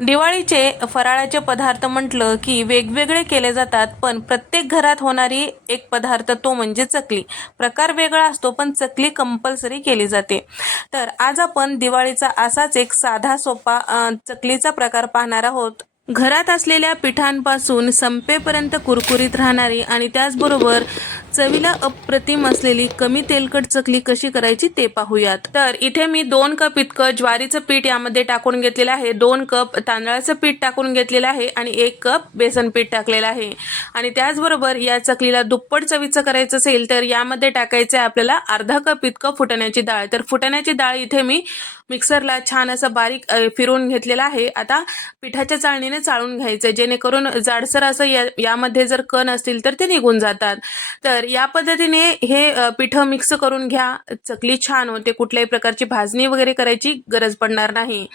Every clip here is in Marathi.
दिवाळीचे फराळाचे पदार्थ म्हटलं की वेगवेगळे केले जातात पण प्रत्येक घरात होणारी एक पदार्थ तो म्हणजे चकली. प्रकार वेगळा असतो पण चकली कंपल्सरी केली जाते. तर आज आपण दिवाळीचा असाच एक साधा सोपा चकलीचा प्रकार पाहणार आहोत. घरात असलेल्या पिठांपासून संपेपर्यंत कुरकुरीत राहणारी आणि त्याचबरोबर चवीला अप्रतिम असलेली कमी तेलकट चकली कशी करायची ते पाहूयात. तर इथे मी दोन कप इतकं ज्वारीचं पीठ यामध्ये टाकून घेतलेलं आहे. दोन कप तांदळाचं पीठ टाकून घेतलेलं आहे आणि एक कप बेसन पीठ टाकलेलं आहे. आणि त्याचबरोबर या चकलीला दुप्पट चवीचं करायचं असेल तर यामध्ये टाकायचं आहे आपल्याला अर्धा कप इतकं फुटण्याची डाळ. तर फुटण्याची डाळ इथे मी मिक्सरला छान असं बारीक फिरून फिरवून घेतलेलं आहे. आता पिठाच्या चाळणीने चाळून घ्यायचं जेणेकरून जाडसर असं या यामध्ये जर कण असतील तर ते निघून जातात. तर या पद्धतीने हे पिठं मिक्स करून घ्या. चकली छान होते. कुठल्याही प्रकारची भाजणी वगैरे करायची गरज पडणार नाही.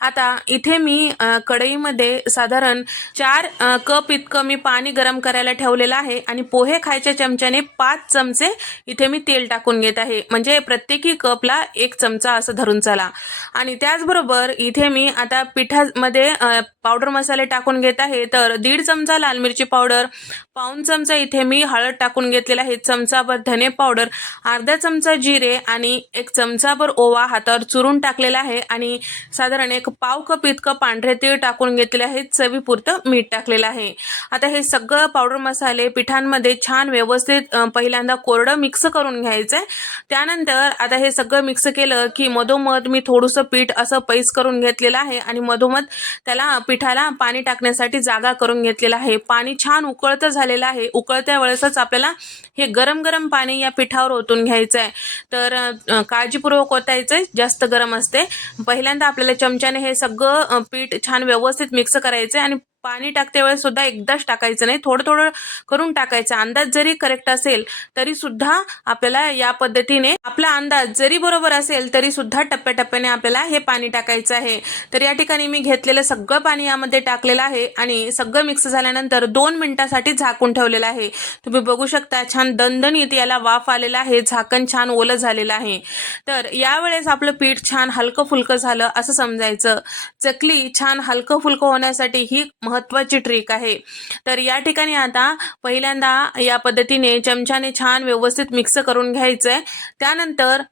आता इथे मी कढईमध्ये साधारण चार कप इतकं मी पाणी गरम करायला ठेवलेलं आहे आणि पोहे खायच्या चमच्याने पाच चमचे इथे मी तेल टाकून घेत आहे. म्हणजे प्रत्येकी कपला एक चमचा असं धरून चला. आणि त्याचबरोबर इथे मी आता पिठामध्ये पावडर मसाले टाकून घेत आहे. तर दीड चमचा लाल मिरची पावडर पाऊन चमचा इथे मी हळद टाकून घेत घेतलेला आहे. चमचाभर धने पावडर अर्धा चमचा जिरे आणि एक चमचाभर ओवा हातावर चुरून टाकलेला आहे आणि साधारण एक पाव कप इतकं पांढरे तीळ टाकून घेतलेले आहे. चवीपुरतं मीठ टाकलेलं आहे. आता हे सगळं पावडर मसाले पिठांमध्ये छान व्यवस्थित पहिल्यांदा कोरडं मिक्स करून घ्यायचं आहे त्यानंतर आता हे सगळं मिक्स केलं की मधोमध मी थोडंसं पीठ असं पैस करून घेतलेलं आहे आणि मधोमध त्याला पिठाला पाणी टाकण्यासाठी जागा करून घेतलेलं आहे. पाणी छान उकळतं झालेलं आहे. उकळत्या वेळेसच आपल्याला हे गरम गरम पाणी या पिठावर ओतून घ्यायचं आहे तर काळजीपूर्वक ओतायचं आहे जास्त गरम असते. पहिल्यांदा आपल्याला चमच्याने हे सगळं पीठ छान व्यवस्थित मिक्स करायचं आहे आणि पाणी टाकते वेळेस सुद्धा एकदाच टाकायचं नाही. थोडं थोडं करून टाकायचं. अंदाज जरी करेक्ट असेल तरी सुद्धा आपल्याला या पद्धतीने आपला अंदाज जरी बरोबर असेल तरी सुद्धा टप्प्याटप्प्याने आपल्याला हे पाणी टाकायचं आहे. तर या ठिकाणी मी घेतलेलं सगळं पाणी यामध्ये टाकलेलं आहे आणि सगळं मिक्स झाल्यानंतर दोन मिनिटासाठी झाकून ठेवलेलं आहे. तुम्ही बघू शकता छान दणदणीत याला वाफ आलेला आहे. झाकण छान ओलं झालेलं आहे. तर यावेळेस आपलं पीठ छान हलकं फुलकं झालं असं समजायचं. चकली छान हलकं फुलकं होण्यासाठी ही महत्वाची ट्रिक आहे. तर या ठिकाणी आता पहिल्यांदा या पद्धतीने चमच्याने छान व्यवस्थित मिक्स करून घ्यायचं आहे त्यानंतर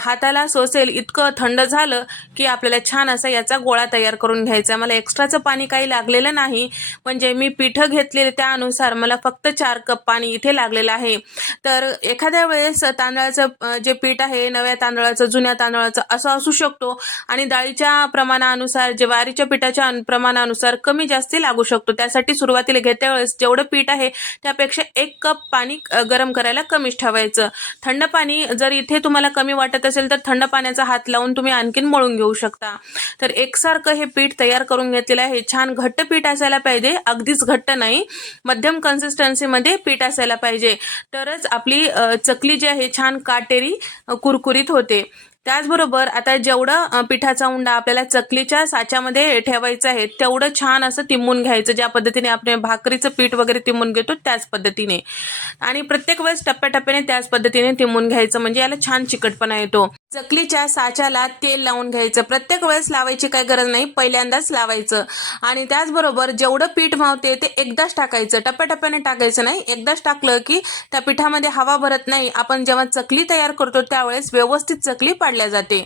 हाताला सोसेल इतकं थंड झालं की आपल्याला छान असा याचा गोळा तयार करून घ्यायचा आहे मला एक्स्ट्राचं पाणी काही लागलेलं नाही म्हणजे मी पिठं घेतलेले त्यानुसार मला फक्त चार कप पाणी इथे लागलेलं आहे. तर एखाद्या वेळेस तांदळाचं जे पीठ आहे नव्या तांदळाचं जुन्या तांदळाचं असं असू शकतो. आणि डाळीच्या प्रमाणानुसार ज्वारीच्या पिठाच्या प्रमाणानुसार कमी जास्ती लागू शकतो. त्यासाठी सुरुवातीला घेत्या वेळेस जेवढं पीठ आहे त्यापेक्षा एक कप पाणी गरम करायला कमीच ठेवायचं. थंड पाणी जर इथे तुम्हाला कमी वाटत असेल तर थंड पाण्याचा हात लावून तुम्ही आणखीन मळून घेऊ शकता. तर एकसारखं हे पीठ तयार करून घेतलेलं आहे. छान घट्ट पीठ असायला पाहिजे. अगदीच घट्ट नाही. मध्यम कन्सिस्टन्सीमध्ये पीठ असायला पाहिजे. तरच आपली चकली जी आहे छान काटेरी कुरकुरीत होते. त्याचबरोबर आता जेवढं पिठाचा उंडा आपल्याला चकलीच्या साच्यामध्ये ठेवायचं आहे तेवढं छान असं तिंबून घ्यायचं ज्या पद्धतीने आपण भाकरीचं पीठ वगैरे तिंबून घेतो त्याच पद्धतीने. आणि प्रत्येक वेळेस टप्प्याटप्प्याने त्याच पद्धतीने तिंबून घ्यायचं म्हणजे याला छान चिकटपणा येतो. चकलीच्या साच्याला तेल लावून घ्यायचं. प्रत्येक वेळेस लावायची काही गरज नाही. पहिल्यांदाच लावायचं. आणि त्याचबरोबर जेवढं पीठ मावते ते एकदाच टाकायचं. टप्प्याटप्प्याने टाकायचं नाही. एकदाच टाकलं की त्या पिठामध्ये हवा भरत नाही. आपण जेव्हा चकली तयार करतो त्यावेळेस व्यवस्थित चकली पाडल्या जाते.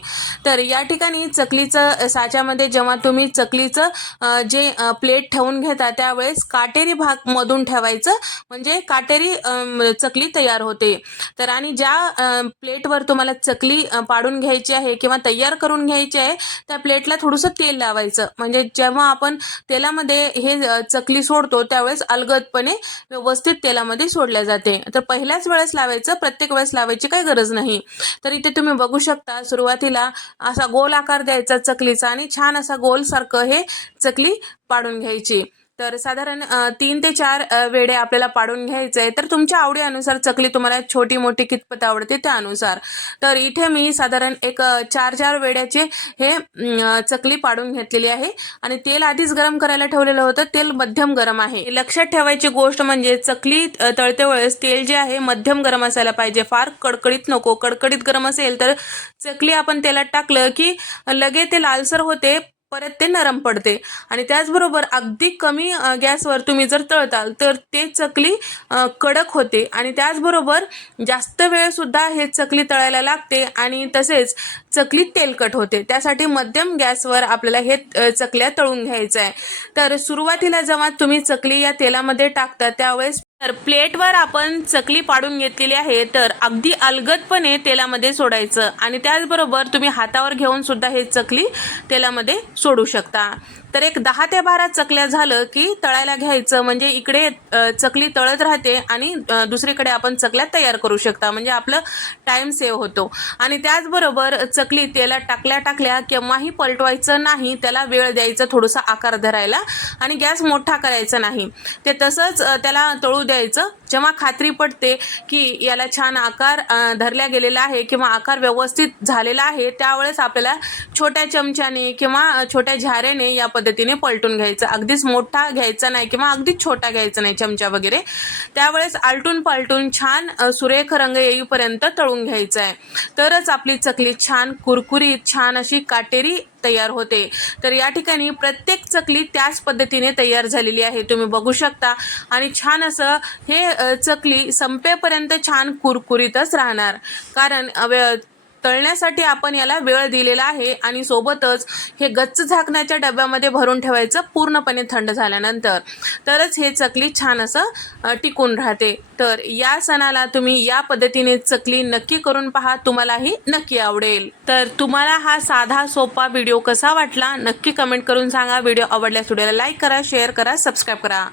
तर या ठिकाणी चकलीचं साच्यामध्ये जेव्हा तुम्ही चकलीचं जे प्लेट ठेवून घेता त्यावेळेस काटेरी भाग मधून ठेवायचं. म्हणजे काटेरी चकली तयार होते. तर आणि ज्या प्लेटवर तुम्हाला चकली पाड काढून घ्यायची आहे किंवा तयार करून घ्यायची आहे त्या प्लेटला थोडंसं तेल लावायचं. म्हणजे जेव्हा आपण तेलामध्ये हे चकली सोडतो त्यावेळेस अलगदपणे व्यवस्थित तेलामध्ये सोडल्या जाते. तर पहिल्याच वेळेस लावायचं प्रत्येक वेळेस लावायची काही गरज नाही. तर इथे तुम्ही बघू शकता सुरुवातीला असा गोल आकार द्यायचा चकलीचा आणि छान असा गोल सारखं हे चकली पाडून घ्यायची. तर साधारण तीन ते चार वेडे आपल्याला पाडून घ्यायचे आहे तर तुमच्या आवडीनुसार चकली तुम्हाला छोटी मोठी कितपत आवडते त्यानुसार. तर इथे मी साधारण एक चार चार वेड्याचे हे चकली पाडून घेतलेली आहे. आणि तेल आधीच गरम करायला ठेवलेलं होतं. तेल मध्यम गरम आहे. लक्षात ठेवायची गोष्ट म्हणजे चकली तळते वेळेस तेल जे आहे मध्यम गरम असायला पाहिजे. फार कडकडीत नको. कडकडीत गरम असेल तर चकली आपण तेलात टाकलं की लगे ते लालसर होते. परत ते नरम पडते. आणि त्याचबरोबर अगदी कमी गॅसवर तुम्ही जर तळताल तर ते चकली कडक होते. आणि त्याचबरोबर जास्त वेळसुद्धा हे चकली तळायला लागते आणि तसेच चकली तेलकट होते. त्यासाठी मध्यम गॅसवर आपल्याला हे चकल्या तळून घ्यायचं आहे तर सुरुवातीला जेव्हा तुम्ही चकली या तेलामध्ये टाकता त्यावेळेस तर प्लेटवर आपण चकली पाडून घेतलेली आहे तर अगदी अलगदपणे तेलामध्ये सोडायचं. आणि त्याचबरोबर तुम्ही हातावर घेऊन सुद्धा हे चकली तेलामध्ये सोडू शकता. तर एक दहा ते बारा चकल्या झालं की तळायला घ्यायचं. म्हणजे इकडे चकली तळत राहते आणि दुसरीकडे आपण चकल्या तयार करू शकता. म्हणजे आपलं टाईम सेव्ह होतो. आणि त्याचबरोबर चकली त्याला टाकल्या टाकल्या केव्हाही पलटवायचं नाही त्याला वेळ द्यायचा थोडासा आकार धरायला आणि गॅस मोठा करायचा नाही. ते तसंच त्याला तळू द्यायचं. जेव्हा खात्री पडते की याला छान आकार धरल्या गेलेला आहे किंवा आकार व्यवस्थित झालेला आहे त्यावेळेस आपल्याला छोट्या चमच्याने किंवा छोट्या झाऱ्याने या पद्धतीने पलटून घ्यायचं. अगदीच मोठा घ्यायचा नाही किंवा अगदीच छोटा घ्यायचा नाही चमचा वगैरे. त्यावेळेस आलटून पालटून छान सुरेख रंग येईपर्यंत तळून घ्यायचं आहे. तरच आपली चकली छान कुरकुरीत छान अशी काटेरी तयार होते. तर या ठिकाणी प्रत्येक चकली त्याच पद्धतीने तयार झालेली आहे. तुम्ही बघू शकता. आणि छान असं हे चकली संपेपर्यंत छान कुरकुरीतच राहणार. कारण तळण्यासाठी आपण याला वेळ दिलेला आहे आणि सोबतच हे गच्च झाकण्याच्या डब्यामध्ये भरून ठेवायचं पूर्णपणे थंड झाल्यानंतर. तरच हे चकली छान असं टिकून राहते. तर या सणाला तुम्ही या पद्धतीने चकली नक्की करून पहा तुम्हालाही नक्की आवडेल. तर तुम्हाला हा साधा सोपा व्हिडिओ कसा वाटला नक्की कमेंट करून सांगा. व्हिडिओ आवडल्यास व्हिडिओला लाईक करा शेअर करा सबस्क्राईब करा.